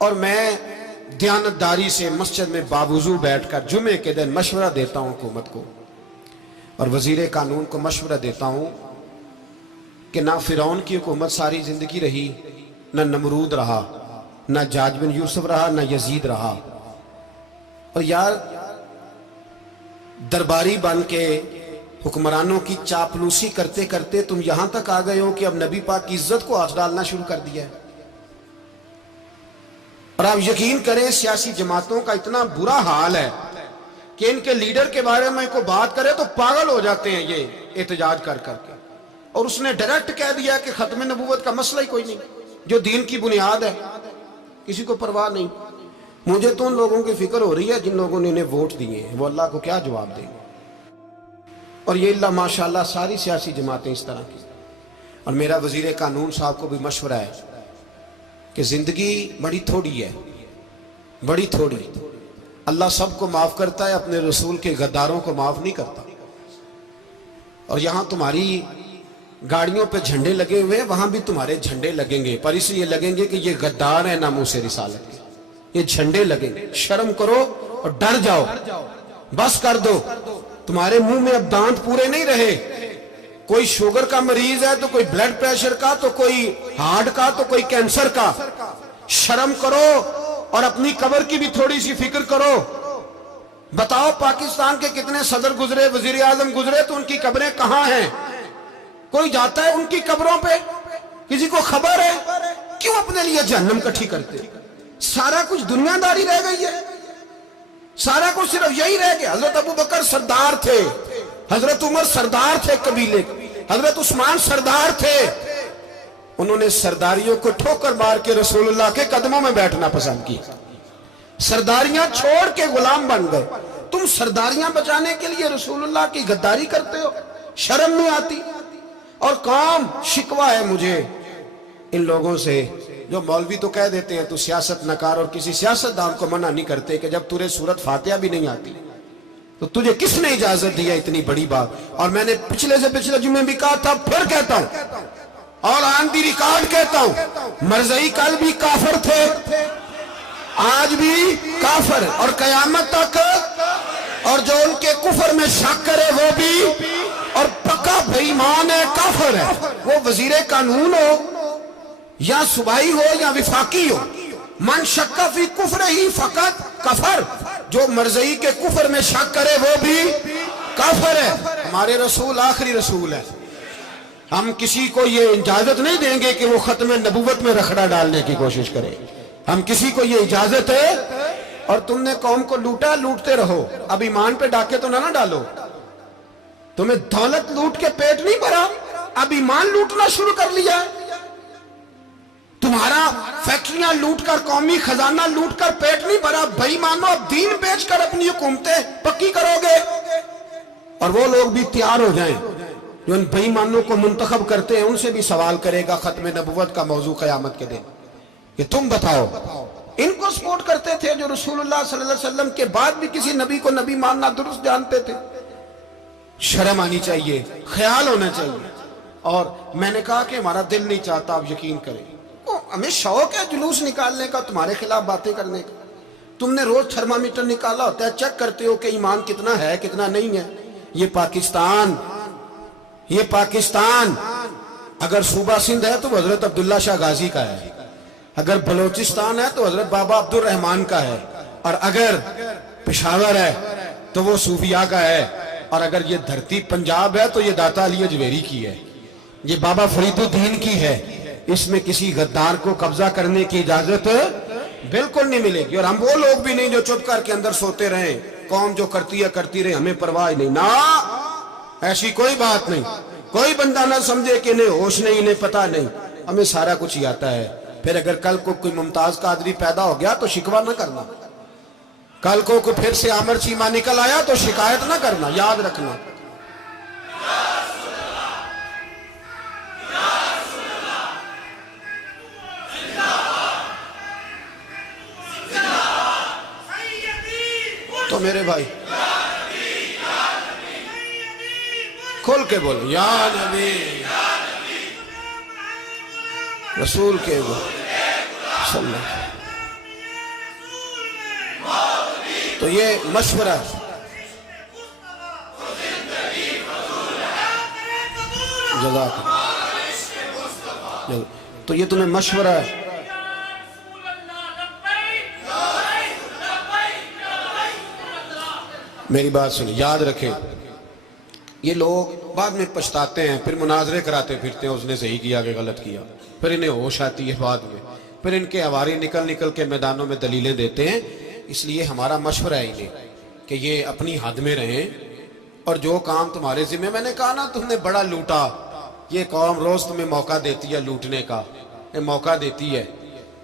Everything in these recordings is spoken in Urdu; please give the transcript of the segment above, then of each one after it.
اور میں دیانتداری سے مسجد میں باوضو بیٹھ کر جمعے کے دن مشورہ دیتا ہوں حکومت کو اور وزیر قانون کو مشورہ دیتا ہوں کہ نہ فرعون کی حکومت ساری زندگی رہی، نہ نمرود رہا، نہ جاج بن یوسف رہا، نہ یزید رہا، اور یار درباری بن کے حکمرانوں کی چاپلوسی کرتے کرتے تم یہاں تک آ گئے ہو کہ اب نبی پاک کی عزت کو آنچ ڈالنا شروع کر دیا ہے۔ اور آپ یقین کریں سیاسی جماعتوں کا اتنا برا حال ہے کہ ان کے لیڈر کے بارے میں کوئی بات کرے تو پاگل ہو جاتے ہیں یہ احتجاج کر کر کے، اور اس نے ڈائریکٹ کہہ دیا کہ ختم نبوت کا مسئلہ ہی کوئی نہیں، جو دین کی بنیاد ہے، کسی کو پرواہ نہیں۔ مجھے تو ان لوگوں کی فکر ہو رہی ہے جن لوگوں نے انہیں ووٹ دیے ہیں، وہ اللہ کو کیا جواب دیں گے۔ اور یہ اللہ ماشاءاللہ ساری سیاسی جماعتیں اس طرح کی۔ اور میرا وزیر قانون صاحب کو بھی مشورہ ہے کہ زندگی بڑی تھوڑی ہے، بڑی تھوڑی، اللہ سب کو معاف کرتا ہے، اپنے رسول کے غداروں کو معاف نہیں کرتا۔ اور یہاں تمہاری گاڑیوں پہ جھنڈے لگے ہوئے ہیں، وہاں بھی تمہارے جھنڈے لگیں گے، پر اس لیے لگیں گے کہ یہ غدار ہیں ناموس رسالت کے، یہ جھنڈے لگیں گے۔ شرم کرو اور ڈر جاؤ، بس کر دو، تمہارے منہ میں اب دانت پورے نہیں رہے۔ کوئی شوگر کا مریض ہے تو کوئی بلڈ پریشر کا، تو کوئی ہارٹ کا، تو کوئی کینسر کا۔ شرم کرو اور اپنی قبر کی بھی تھوڑی سی فکر کرو۔ بتاؤ پاکستان کے کتنے صدر گزرے، وزیر اعظم گزرے، تو ان کی قبریں کہاں ہیں؟ کوئی جاتا ہے ان کی قبروں پہ؟ کسی کو خبر ہے؟ کیوں اپنے لیے جہنم کٹھی کرتے؟ سارا کچھ دنیا داری رہ گئی ہے، سارا کچھ صرف یہی رہ گیا۔ حضرت ابو بکر سردار تھے، حضرت عمر سردار تھے قبیلے، حضرت عثمان سردار تھے، انہوں نے سرداریوں کو ٹھوکر مار کے رسول اللہ کے قدموں میں بیٹھنا پسند کی، سرداریاں چھوڑ کے غلام بن گئے۔ تم سرداریاں بچانے کے لیے رسول اللہ کی غداری کرتے ہو، شرم نہیں آتی؟ اور قوم شکوہ ہے مجھے ان لوگوں سے جو مولوی تو کہہ دیتے ہیں تو سیاست نکار، اور کسی سیاستدان کو منع نہیں کرتے کہ جب تجھے سورت فاتحہ بھی نہیں آتی تو تجھے کس نے اجازت دیا اتنی بڑی بات؟ اور میں نے پچھلے سے پچھلے جمعے بھی کہا تھا، پھر کہتا ہوں اور آن دی ریکارڈ کہتا ہوں، مرزائی کل بھی کافر تھے، آج بھی کافر، اور قیامت تک، اور جو ان کے کفر میں شک کرے وہ بھی، اور پکا بے ایمان ہے، کافر ہے۔ وہ وزیر قانون ہو یا صوبائی ہو یا وفاقی ہو، من شک فی کفر ہی فقط کفر، جو مرزائی کے کفر میں شک کرے وہ بھی کافر ہے۔ ہمارے رسول آخری رسول ہے، ہم کسی کو یہ اجازت نہیں دیں گے کہ وہ ختم نبوت میں رکھڑا ڈالنے کی کوشش کرے، ہم کسی کو یہ اجازت ہے۔ اور تم نے قوم کو لوٹا، لوٹتے رہو، اب ایمان پہ ڈاکے تو نہ ڈالو۔ تمہیں دولت لوٹ کے پیٹ نہیں بھرا، اب ایمان لوٹنا شروع کر لیا ہے۔ تمہارا فیکٹریاں لوٹ کر، قومی خزانہ لوٹ کر پیٹ نہیں بھرا، بھائی مانو اب دین بیچ کر اپنی حکومتیں پکی کرو گے۔ اور وہ لوگ بھی تیار ہو جائیں جو ان بھائی مانوں کو منتخب کرتے ہیں، ان سے بھی سوال کرے گا ختم نبوت کا موضوع قیامت کے دن کہ تم بتاؤ، ان کو سپورٹ کرتے تھے جو رسول اللہ صلی اللہ علیہ وسلم کے بعد بھی کسی نبی کو نبی ماننا درست جانتے تھے۔ شرم آنی چاہیے، خیال ہونا چاہیے۔ اور میں نے کہا کہ ہمارا دل نہیں چاہتا، آپ یقین کریں، ہمیں شوق ہے جلوس نکالنے کا، تمہارے خلاف باتیں کرنے کا۔ تم نے روز تھرمامیٹر نکالا ہوتا ہے، چیک کرتے ہو کہ ایمان کتنا ہے کتنا نہیں ہے۔ یہ پاکستان اگر صوبہ سندھ ہے تو حضرت عبداللہ شاہ غازی کا ہے، اگر بلوچستان ہے تو حضرت بابا عبد الرحمان کا ہے، اور اگر پشاور ہے تو وہ صوفیاء کا ہے، اور اگر یہ دھرتی پنجاب ہے تو یہ داتا علی اجویری کی ہے، یہ بابا فرید الدین کی ہے۔ اس میں کسی غدار کو قبضہ کرنے کی اجازت بالکل نہیں ملے گی۔ اور ہم وہ لوگ بھی نہیں جو چپ کر کے اندر سوتے رہیں، قوم جو کرتی ہے کرتی رہے، ہمیں پرواہ نہیں، نہ ایسی کوئی بات نہیں۔ کوئی بندہ نہ سمجھے کہ انہیں ہوش نہیں، انہیں پتہ نہیں، ہمیں سارا کچھ ہی آتا ہے۔ پھر اگر کل کو کوئی ممتاز قادری پیدا ہو گیا تو شکوہ نہ کرنا، کل کو کوئی پھر سے عامر چیمہ نکل آیا تو شکایت نہ کرنا، یاد رکھنا۔ تو میرے بھائی کھول کے بولو، یا نبی رسول کے بولو صلی اللہ علیہ وسلم۔ تو یہ مشورہ جزاک اللہ، تو یہ تمہیں مشورہ ہے. میری بات سنیں، یاد رکھیں، یہ لوگ بعد میں پچھتاتے ہیں، پھر مناظرے کراتے پھرتے ہیں اس نے صحیح کیا کہ غلط کیا، پھر انہیں ہوش آتی ہے بعد میں، پھر ان کے ہواری نکل نکل کے میدانوں میں دلیلیں دیتے ہیں. اس لیے ہمارا مشورہ ہے انہیں کہ یہ اپنی حد میں رہیں، اور جو کام تمہارے ذمہ، میں نے کہا نا تم نے بڑا لوٹا، یہ قوم روز تمہیں موقع دیتی ہے لوٹنے کا، یہ موقع دیتی ہے،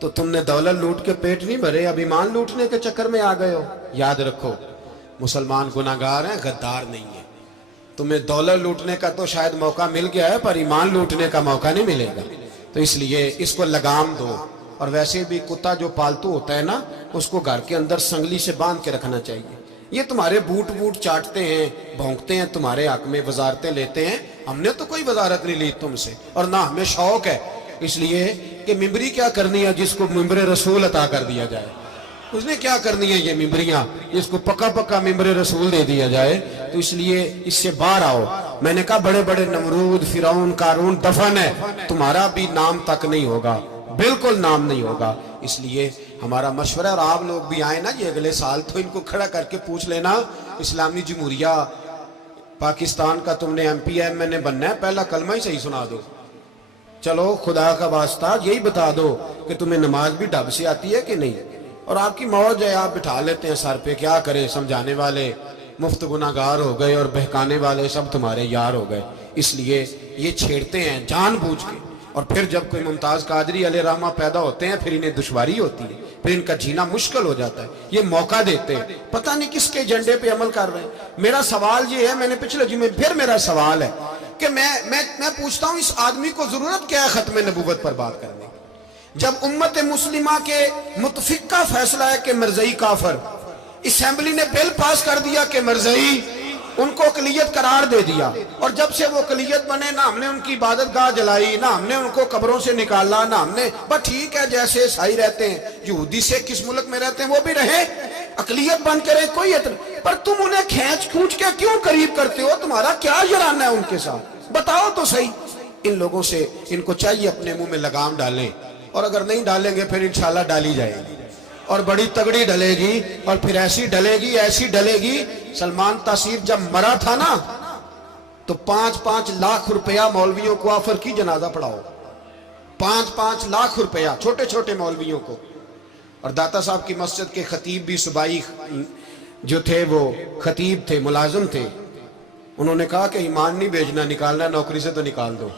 تو تم نے دولت لوٹ کے پیٹ نہیں بھرے، اب ایمان لوٹنے کے چکر میں آ گئے ہو. یاد رکھو، مسلمان گناہگار ہیں، غدار نہیں ہیں. تمہیں دولت لوٹنے کا تو شاید موقع مل گیا ہے، پر ایمان لوٹنے کا موقع نہیں ملے گا. تو اس لیے اس کو لگام دو. اور ویسے بھی کتا جو پالتو ہوتا ہے نا، اس کو گھر کے اندر سنگلی سے باندھ کے رکھنا چاہیے. یہ تمہارے بوٹ چاٹتے ہیں، بھونکتے ہیں، تمہارے حق میں وزارتیں لیتے ہیں. ہم نے تو کوئی وزارت نہیں لی تم سے، اور نہ ہمیں شوق ہے. اس لیے کہ ممبری کیا کرنی ہے جس کو ممبر رسول عطا کر دیا جائے؟ اس نے کیا کرنی ہے یہ ممبریاں جس کو پکا ممبر رسول دے دیا جائے؟ تو اس لیے اس سے باہر آؤ. میں نے کہا بڑے بڑے نمرود، فرعون، قارون دفن ہے، تمہارا بھی نام تک نہیں ہوگا، بالکل نام نہیں ہوگا. اس لیے ہمارا مشورہ، اور آپ لوگ بھی آئیں نا یہ اگلے سال، تو ان کو کھڑا کر کے پوچھ لینا، اسلامی جمہوریہ پاکستان کا تم نے MPMN بننا ہے، پہلا کلمہ ہی صحیح سنا دو. چلو خدا کا واسطہ یہی بتا دو کہ تمہیں نماز بھی ڈھب سے آتی ہے کہ نہیں. اور آپ کی موج ہے، آپ بٹھا لیتے ہیں سر پہ، کیا کرے، سمجھانے والے مفت گناہگار ہو گئے اور بہکانے والے سب تمہارے یار ہو گئے. اس لیے یہ چھیڑتے ہیں جان بوجھ کے. اور پھر جب کوئی ممتاز قادری علیہ رحمہ پیدا ہوتے ہیں، پھر انہیں دشواری ہوتی ہے، پھر ان کا جینا مشکل ہو جاتا ہے. یہ موقع دیتے ہیں، پتہ نہیں کس کے ایجنڈے پہ عمل کر رہے ہیں. میرا سوال یہ ہے، میں نے پچھلے جمعے پھر میرا سوال ہے کہ میں پوچھتا ہوں، اس آدمی کو ضرورت کیا ہے ختم نبوت پر بات کرنے؟ جب امت مسلمہ کے متفق کا فیصلہ ہے کہ مرزائی کافر، اسمبلی نے بل پاس کر دیا کہ مرزائی، ان کو اقلیت قرار دے دیا، اور جب سے وہ اقلیت بنے، نہ ہم نے ان کی عبادت گاہ جلائی، نہ ہم نے ان کو قبروں سے نکالا، نہ ہم نے، بس ٹھیک ہے جیسے عیسائی رہتے ہیں، یہودی سے کس ملک میں رہتے ہیں وہ بھی رہے، اقلیت بن کے رہے، کوئی اعتراض. پر تم انہیں کھینچ کے کیوں قریب کرتے ہو؟ تمہارا کیا جرانہ ہے ان کے ساتھ؟ بتاؤ تو صحیح. ان لوگوں سے ان کو چاہیے اپنے منہ میں لگام ڈالیں، اور اگر نہیں ڈالیں گے پھر انشاءاللہ ڈالی جائے گی، اور بڑی تگڑی ڈلے گی، اور پھر ایسی ڈلے گی. سلمان تاثیر جب مرا تھا نا، تو 5-5 لاکھ روپیہ مولویوں کو آفر کی جنازہ پڑھاؤ. 5-5 لاکھ روپیہ چھوٹے چھوٹے مولویوں کو. اور داتا صاحب کی مسجد کے خطیب بھی صوبائی جو تھے، وہ خطیب تھے، ملازم تھے، انہوں نے کہا کہ ایمان نہیں بھیجنا، نکالنا نوکری سے تو نکال دو.